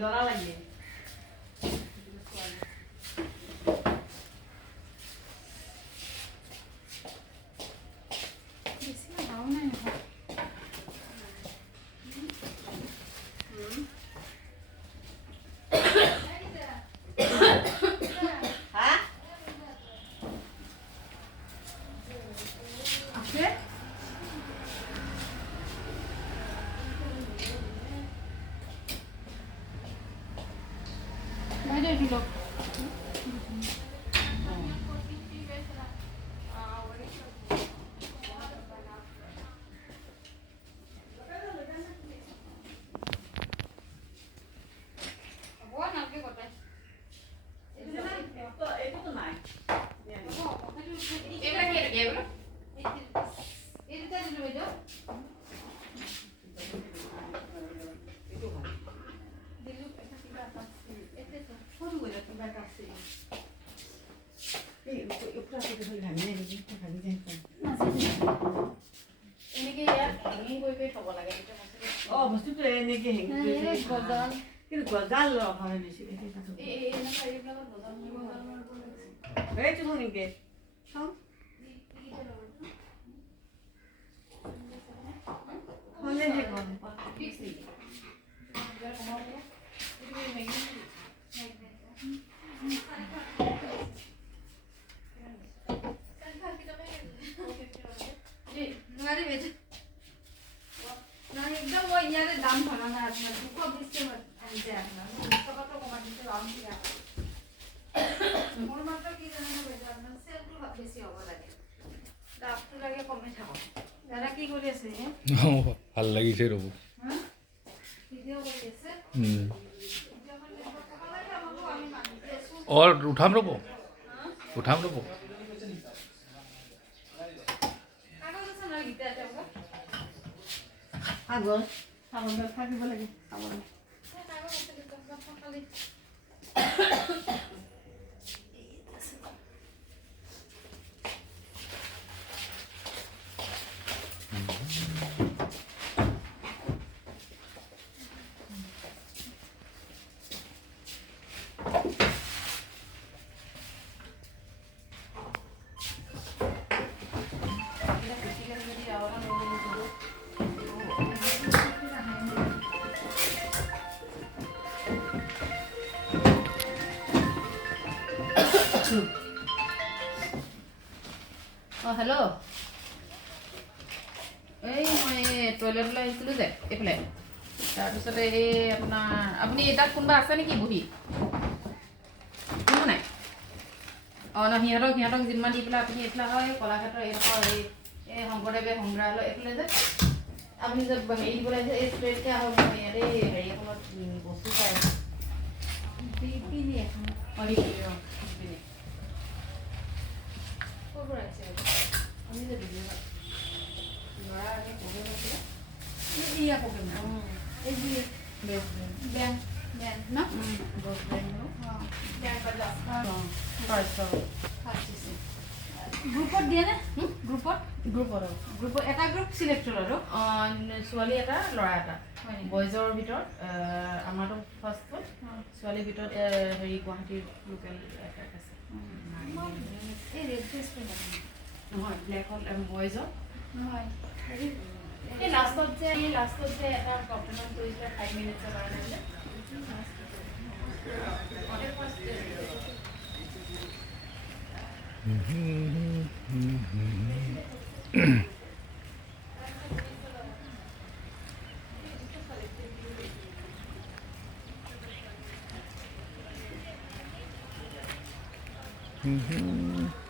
লৰা লাগে বস্তুটো এনেকে কিন্তু গজাল অভাৱে বেছি এইটো শুনিকে হলে গম দাম ধরা না আপনার 220 আনতে আপনার 20 টাকা তো কমা দিতে রাউন্ড দিয়ে মোর মাত্র কি জানেন বেটা আপনার সেলটো বেশি হবে লাগে দামটো লাগে কমে থাকো দাদা কি কৰি আছে ভাল লাগিছে ৰব হ্যাঁ ভিডিও কৰি আছে और उठाम रब उठाम रब আগত সামনে থাকিব লাগে সামনে हेलो मैं टयलेट আহিছিলোঁ যে এইফালে তাৰপিছতে এই আপোনাৰ আপুনি তাত কোনোবা আছে নেকি বহি কোনো নাই অঁ ন সিহঁতক যিমান দি পেলাই আপুনি এইফালে হয় কলাক্ষেত্ৰৰ এইডোখৰ এই শংকৰদেৱে সংগ্ৰহালয় এইফালে যে আপুনি যে হেৰি দিবলৈ আহিছে এই ষ্ট্ৰেটকৈ আহক মই ইয়াতে হেৰি এখনত বস্তু পাই পিনি এখন অঁ পিনি ক'ৰ পৰা আহিছে আমি যে ভিডিঅ' ল'ৰা আগে প্ৰগ্ৰেম আছিলে ইয়া প্ৰগ্ৰেম এই যি বেষ্ট বেংক ন বেষ্ট বেংক গ্ৰুপত দিয়ে নে গ্ৰুপত এটা গ্ৰুপ চিলেক্ট হ'ল আৰু ছোৱালী এটা ল'ৰা এটা বয়জৰ ভিতৰত আমাৰতো ফাৰ্ষ্ট হ'ল ছোৱালীৰ ভিতৰত হেৰি গুৱাহাটীৰ লোকেল এটা আছে এই ৰেড ড্ৰেছ নহয় ব্লেক হ'ল বয়জৰ নহয় এই লাষ্টত যে এটা কমপ্লেইন কৰিছিলে 5 মিনিটৰ কাৰণে যে Mm-hmm.